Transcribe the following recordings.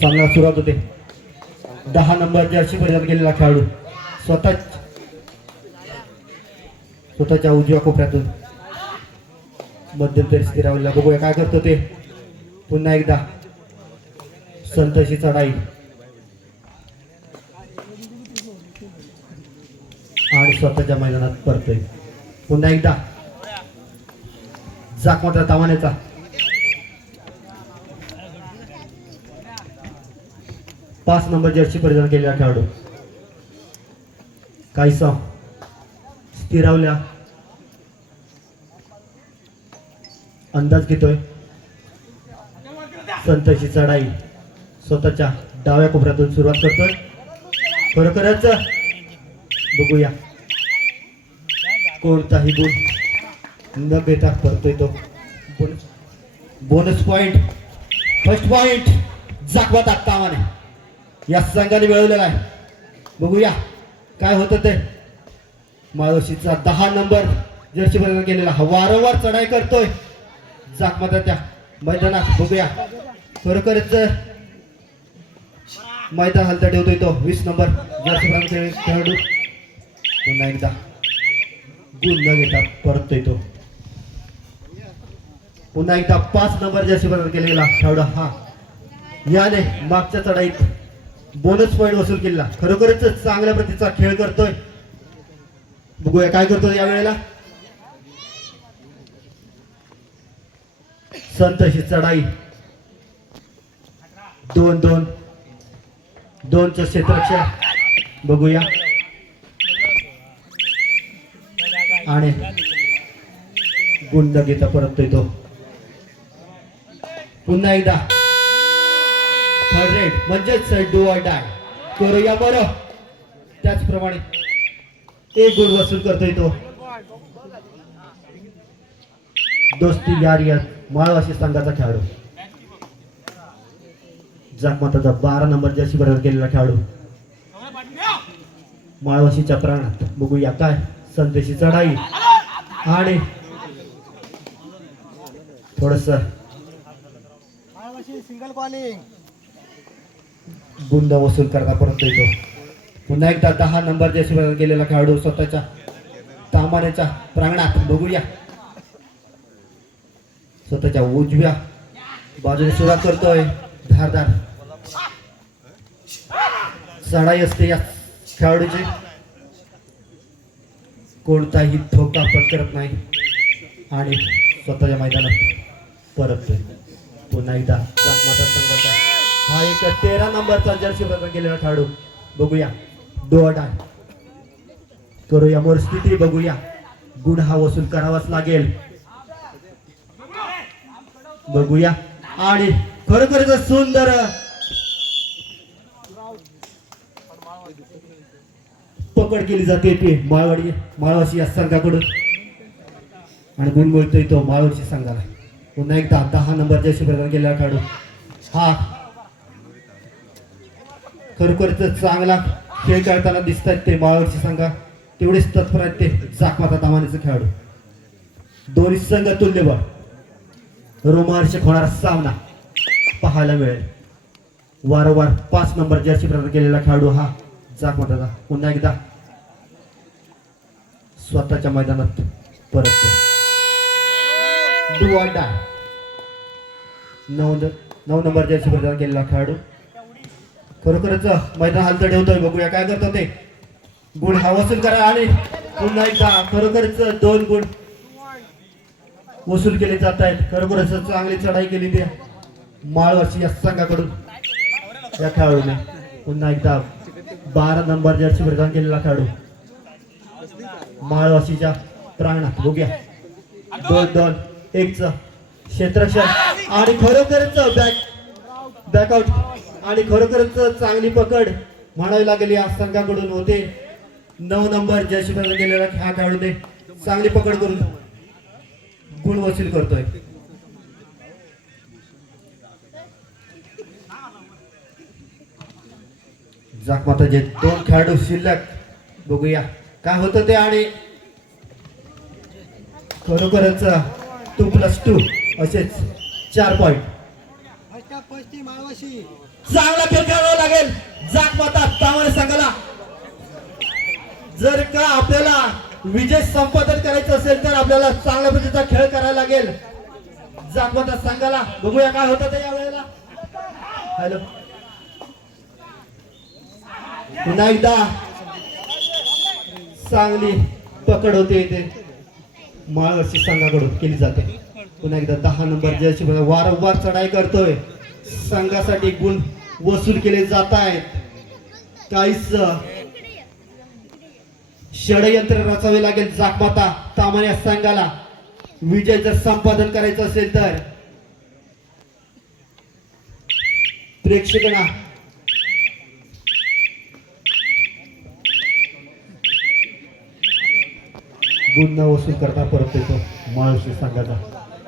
सामना सुरुवात होते. 10 नंबर जर्सी परिधान केलेला खेळाडू स्वतःच्या उजव्या कोपऱ्यातून मध्यंतरी स्थिरावलेला. बघूया काय करतो ते. पुन्हा एकदा संतशी चढाई आणि स्वतःच्या मैदानात परतोय. पुन्हा एकदा जाकमात्रा तावानेचा. पाच नंबर जर्सी परिधान केलेला खेळाडू काहीसा स्थिरावल्या अंदाज घेतोय. संतशी चढाई स्वतःच्या डाव्या कोपऱ्यातून सुरुवात करतोय. खरोखरच बघूया कोणताही गुण न घेता करतोय तो. बोनस पॉइंट फर्स्ट पॉइंट जाकवात तावाने या संघाने मिळवलेला आहे. बघूया काय होतं ते. माळोशीचा 10 नंबर जर्सी परिधान केलेला हा वारंवार चढाई करतोय जाकमाता त्या मैदानात. बघूया खरोखरच मैदान हलता ठेवतोय तो 20 नंबर जर्सी परिधान खेळाडू. पुन्हा एकदा गुण न घेता परततोय तो. पुन्हा एकदा 5 नंबर जर्सी परिधान केलेला खेळाडू हा याने मागच्या चढाईत बोनस पॉइंट वसूल केला. खरोखरच चांगल्या प्रतीचा खेळ करतोय. बघूया काय करतोय या वेळेला. संतशी चढाई 2-2-2चं क्षेत्ररक्षण. बघूया आणि गुण न घेता परततोय तो. पुन्हा एकदा थर्ड रेड म्हणजेच डू ऑर डाय करूया बरं. त्याचप्रमाणे एक गुण वसूल करतोय तो. दोस्ती यार माळवाशी संघाचा खेळाडू जाकमाताचा 12 नंबर जर्सी परिधान केलेला खेळाडू माळवाशीच्या प्राणात. बघूया काय संतशी चढाई आणि थोडस सिंगल कॉलिंग गुंड वसूल करता परत येतो. पुन्हा एकदा 10 नंबर जर्सी परिधान केलेला खेळाडू स्वतःच्या तांबाण्याच्या प्रांगणात. बघूया स्वतःच्या उजव्या बाजूने सुरुवात करतोय. धारदार चढाई असते या खेळाडूची. कोणताही धोका पत्करत नाही आणि स्वतःच्या मैदानात परततोय. पुन्हा एकदा जाकमाता संघाचा हा एक 13 नंबरचा जर्सी परिधान केलेला खेळाडू. बघूया डोअट आहे करूया मोर स्थिती. बघूया गुण हा वसूल करावाच लागेल. बघूया आणि खरोखरच सुंदर पकड केली जाते ती माळवाशी या संघाकडून आणि गुण मिळतोय तो माळवाशी संघाला. पुन्हा एकदा 10 नंबर जर्सी परिधान केलेला खेळाडू हा खरोखरच चांगला खेळ खेळताना दिसत आहेत ते माळवाशी संघा. तेवढेच तत्पर आहेत ते जाकमाता तामानेचे खेळाडू. दोन्ही संघ तुल्यबळ रोमांचक होणारा सामना पाहायला मिळेल. वारंवार 5 नंबर जर्सी परिधान केलेला खेळाडू हा जाकमाताचा पुन्हा एकदा स्वतःच्या मैदानात परत. 9 नंबर जर्सी परिधान केलेला खेळाडू खरोखरच मैदान हलत ठेवतोय. बघूया काय करतो ते. गुण हा वसूल करा आणि पुन्हा एकदा खरोखरच 2 गुण वसूल केले जात आहेत. खरोखरच चांगली चढाई केली ते माळवाशी या संघाकडून या खेळाडूने. पुन्हा एकदा 12 नंबर जर्सी परिधान केलेला खेळाडू माळवाशीच्या प्रांगणात. बघूया 2-2-1चं क्षेत्ररक्षण आणि खरोखरच बॅकआउट आणि खरोखरच चांगली पकड म्हणावी लागेल या संघाकडून होते. 9 नंबर जर्सी परिधान केलेला ह्या खेळाडूने चांगली पकड करून गुण वसूल करतोय. जाकमाताचे 2 खेळाडू शिल्लक. बघूया काय होतं ते आणि खरोखरच 2+2 असेच 4 पॉइंट. माळवाशी चांगला खेळ खेळावा लागेल जाकमाता तामाने संघाला. जर का आपल्याला विजय संपादन करायचं असेल तर आपल्याला चांगल्या पद्धतीचा खेळ करायला लागेल जाकमाता संघाला. बघूया काय होतं ते या वेळेला. हॅलो, पुन्हा एकदा चांगली पकड होते इथे माळवर्षी संघाकडून केली जाते. पुन्हा एकदा 10 नंबर जर्सी वारंवार चढाई करतोय. संघासाठी गुण वसूल केले जात आहेत. काहीच षडयंत्र रचावे लागेल जाकमाता तामाने या संघाला विजय जर संपादन करायचं असेल तर. प्रेक्षकांना गुण न वसूल करता परत येतो माळशी संघाचा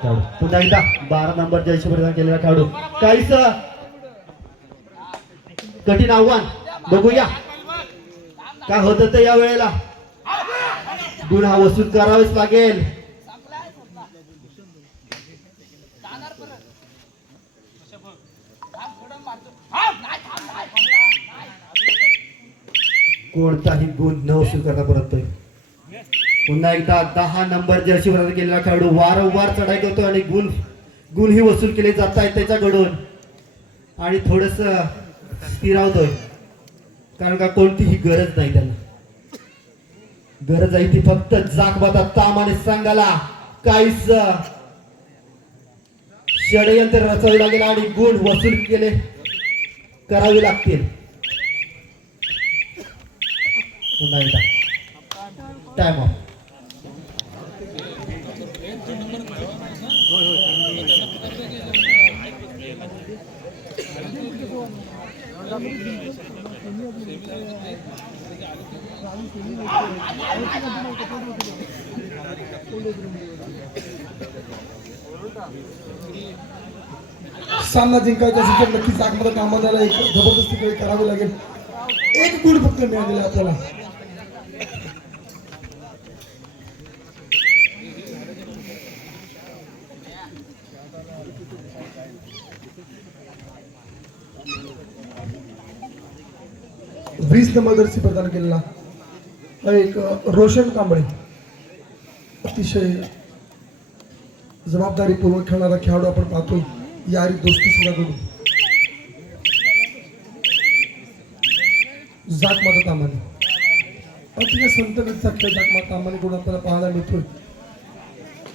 खेळाडू. पुन्हा एकदा 12 नंबर जयशी प्रदान केलेला खेळाडू. काहीच कठीण आव्हान. बघूया काय होतं ते या वेळेला. गुण हा वसूल करावेच लागेल. कोणताही गुण न वसूल करता परततोय. पुन्हा एकदा 10 नंबर जर्सी प्रदान केलेला खेळाडू वारंवार चढाई करतो आणि गुणही वसूल केले जात आहेत त्याच्याकडून. आणि थोडस स्थिरावतोय कारण का कोणतीही गरज नाही त्यांना. गरज आहे ती फक्त जाकमाता तामाने संघाला काहीच षडयंत्र रचावे लागेल आणि गुण वसूल केले करावे लागतील. पुन्हा एकदा टाइम ऑफ. सामना जिंकायचा असेल तर नक्कीच जाकमाता तामाने एक जबरदस्ती खेळ करावे लागेल. एक गुण फक्त मिळालेला आपल्याला. वीस नंबर जर्सी प्रदान केलेला एक रोशन कांबळे अतिशय जबाबदारीपूर्वक खेळणारा खेळाडू आपण पाहतोय यारी दोस्ती संघाकडून जाकमाता तामाने. अतिशय संतगतीचा खेळ जाकमाता तामानेकडून आपल्याला पाहायला मिळतोय.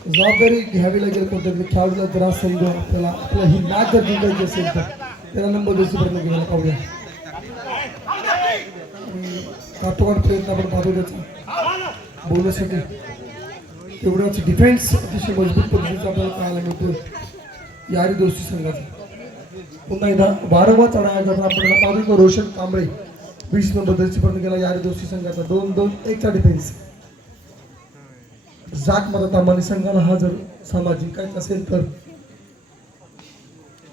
जबाबदारी घ्यावी लागेल कोणत्या खेळाडूला जरा संघ आपल्याला आपल्या ही मॅच जर जिंकायची असेल तर त्याला नंबर जर्सी प्रदान घ्यायला पाहूया. काटोकाट प्रयत्न आपण पाहतो त्याचा बोलण्यासाठी. तेवढाच डिफेन्स अतिशय मजबूत पद्धतीचा आपल्याला पाहायला मिळतो यारी दोस्ती संघाचा. पुन्हा एकदा वारंवार चढाया करताना आपल्याला पाहतो रोशन कांबळे 20 नंबर जर्सी पर्यंत गेला यारी दोस्ती संघाचा. 2-2-1 चा डिफेन्स. जाकमाता तामाने संघाला हा जर सामना जिंकायचा असेल तर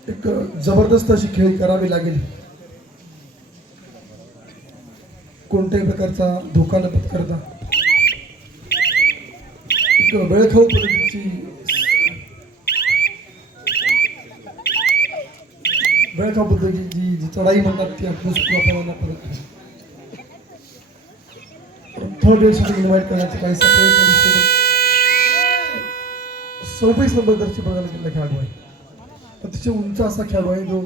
एक जबरदस्त अशी खेळ करावी लागेल. कोणत्याही प्रकारचा धोका न पत्करता एक वेळखाऊ पद्धतीची वेळखाऊ पद्धतीची जी चढाई म्हणतात ती आपल्या प्रमाणात परत थर्ड डेसाठी इन्व्हाइट करण्याचा काहीसा प्रयत्न दिसतो. 26 नंबर जर्सी प्रदान केलेला खेळाडू आहे. अतिशय उंच असा खेळाडू आहे जो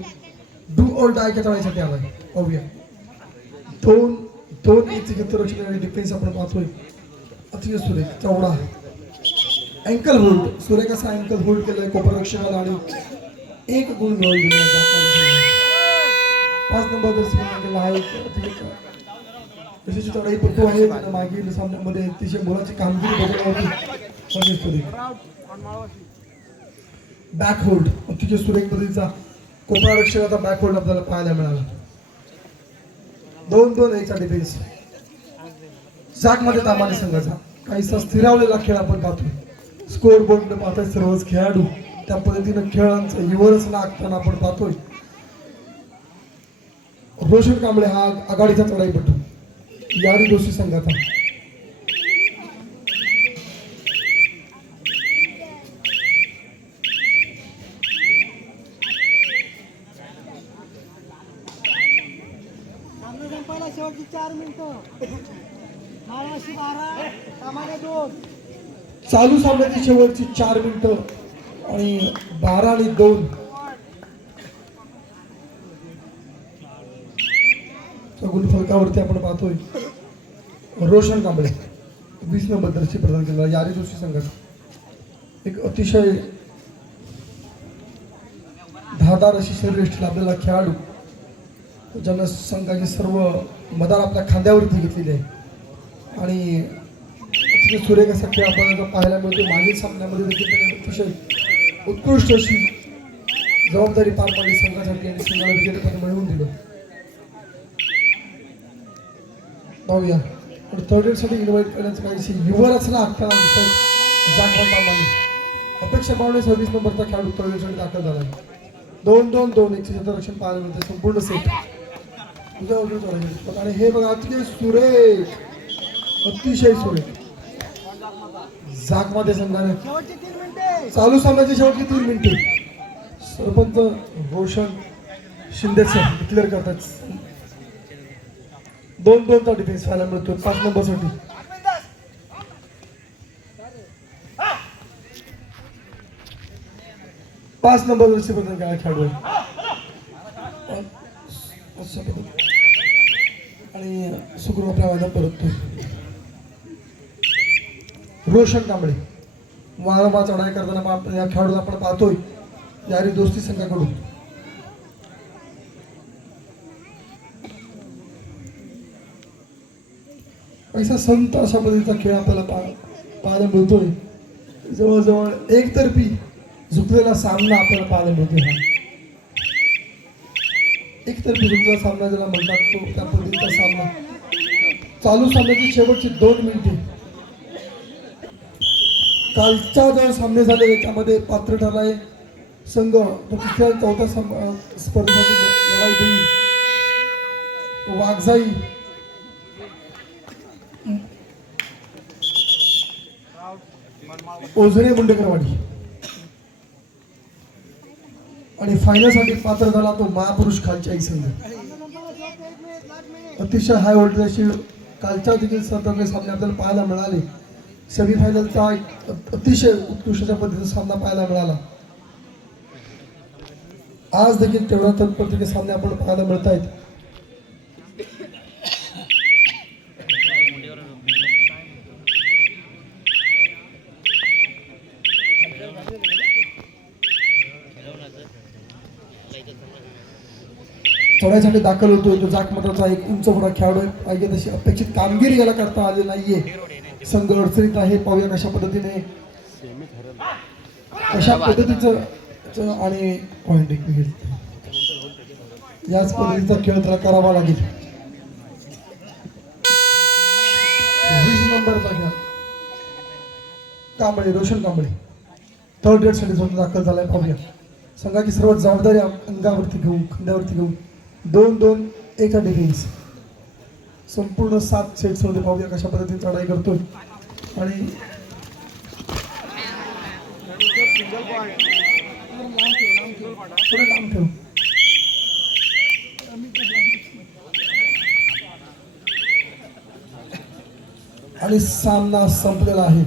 डू ऑर डायच्या चढाईसाठी आला आहे. पाहूया. दोन एक क्षेत्ररक्षण आणि डिफेन्स आपण पाहतोय. अतिशय सुरेख चौडा अँकल होल्ड. सुरेख असा अँकल होल्ड केलाय कोपररक्षकाला आणि एक गुण मिळवून दिला. 5 नंबर जर्सी प्रदान केला हा एक विशेष चढाई पटू आहे. मागील सामन्यामध्ये अतिशय मोलाची कामगिरी बजावली होती. बॅक होल्ड अतिशय सुरेख पद्धतीचा कोपररक्षकाचा बॅक होल्ड आपल्याला पाहायला मिळाला. 2-2-1 चा डिफेन्स. जाकमाता तामाने संघाचा काहीसा स्थिरावलेला खेळ आपण पाहतोय. स्कोर बोर्ड पाहतोय सर्वच खेळाडू त्या पद्धतीनं खेळांचं युवरचना आखताना आपण पाहतोय. रोशन कांबळे हा आघाडीचा चढाईपटू यारी दोस्ती संघाचा. शेवटची 4 मिनिटं. माळवाशी 12, सामान्य 2. चालू सामन्याची शेवटची 4 मिनिटं आणि 12 आणि 2. गुल फलकावरती आपण पाहतोय रोशन कांबळे 20 नंबर दर्शी प्रदान केला यारी जोशी संघात. एक अतिशय धारदार अशी शरीरयष्टी आपल्याला खेळाडू ज्यांना संघाची सर्व मदार आपल्या खांद्यावरती घेतलेली आहे आणि अतिशय सुरेख असा खेळ आपल्याला पाहायला मिळतो. मागील सामन्यामध्ये देखील त्याने अतिशय उत्कृष्ट अशी जबाबदारी पार पाडली संघासाठी आणि संघाला विजेतेपद मिळवून दिलं. पाहूया आणि थर्ड साठी इन्व्हाइट करण्याचं काहीशी युवरचना आपल्याला दिसत जागवत अपेक्षा पाहुणे 26 नंबरचा खेळाडू थर्ड साठी दाखल झाला. 2-2-2 एक क्षेत्ररक्षण पाहायला मिळते संपूर्ण सेट तुझ्या वगैरे. आणि हे बघा अतिशय सुरेख अतिशय सुरेख जागमध्ये संघाने शेवटची 3 मिनिटे. चालू सामन्याची शेवटची 3 मिनिटे सरपंच रोशन शिंदे सर डिक्लेअर करतात. 2-2 चा डिफेन्स पाहायला मिळतो 5 नंबर साठी. पाच नंबर वरची बदल काय खेळाडू आहे आणि सुखरूप आपल्या वादा परततो. रोशन कांबळे वारंवार चढाई करताना या खेळाडूला आपण पाहतोय यारी दोस्ती संघाकडून. पैसा संत अशा पद्धतीचा खेळ आपल्याला पाहायला मिळतोय. जवळजवळ एकतर्फी झुकलेला सामना आपल्याला पाहायला मिळतोय. हा एकतर्फी झुकलेला सामना ज्याला म्हणतात तो त्या पद्धतीचा सामना. चालू सामन्याची शेवटची 2 मिनिटे. कालच्या जो सामने झाले त्याच्यामध्ये पात्र ठरलाय संघ तो तिसऱ्या चौथ्या स्पर्धेसाठी लढाई देईल वाघजाई ओझरे मुंडेकरवाडी आणि फायनलसाठी पात्र झाला तो महापुरुष खालचाई संघ. अतिशय हाय व्होल्टेजची कालच्या देखील सामने आपल्याला पाहायला मिळाले. सेमीफायनलचा एक अतिशय उत्कृष्ट पद्धतीचा सामना पाहायला मिळाला. आज देखील तेवढा तत्परतेचे सामने आपण पाहायला मिळत आहेत. चढाईसाठी दाखल होतोय तो जाकमताचा एक उंच मोठा खेळाडू आहे. पाहिजे तशी अपेक्षित कामगिरी याला करता आली नाहीये. संघ अडचणीत आहे. पाहूया कशा पद्धतीने आणि पॉइंट एक याच पद्धतीचा खेळ त्याला करावा लागेल. 20 नंबरचा खेळ कांबळे रोशन कांबळे थर्ड रेड साठी स्वतः दाखल झालाय. पाहूया संघाची सर्व जबाबदारी अंगावरती घेऊन खांद्यावरती घेऊन 2-2 डिफेन्स संपूर्ण 7 सेट्स मध्ये. पाहूया कशा पद्धतीने चढाई करतोय आणि लांब ठेव. आणि सामना संपलेला आहे.